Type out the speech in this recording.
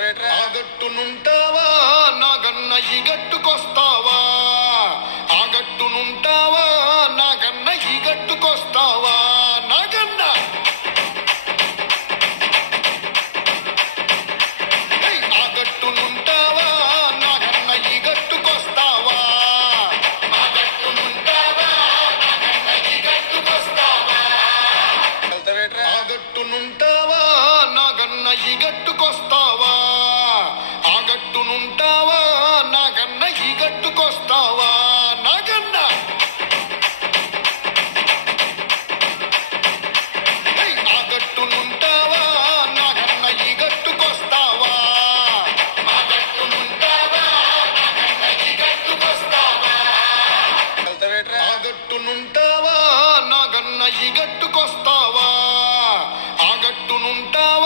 ఆగట్టునుంటావా నాగన్న ఈ గట్టుకొస్తావా? ఆగట్టునుంటావా నాగన్న ఈ గట్టుకొస్తావా? నాగన్న ఆగట్టునుంటావా నాగన్న ఈ గట్టుకొస్తావా? ఆగట్టునుంటావా నాగన్న ఈ గట్టుకొస్తావా? ఆగట్టునుంటావా నాగన్న ఈ గట్టుకొస్తావా? ఆగట్టునుంటావా నాగన్న ఈ గట్టుకొస్తావా? నాగన్న ఆగట్టునుంటావా నాగన్న ఈ గట్టుకొస్తావా? ఆగట్టునుంటావా నాగన్న ఈ గట్టుకొస్తావా? ఆగట్టునుంటావా నాగన్న ఈ గట్టుకొస్తావా? ఆగట్టునుంటావా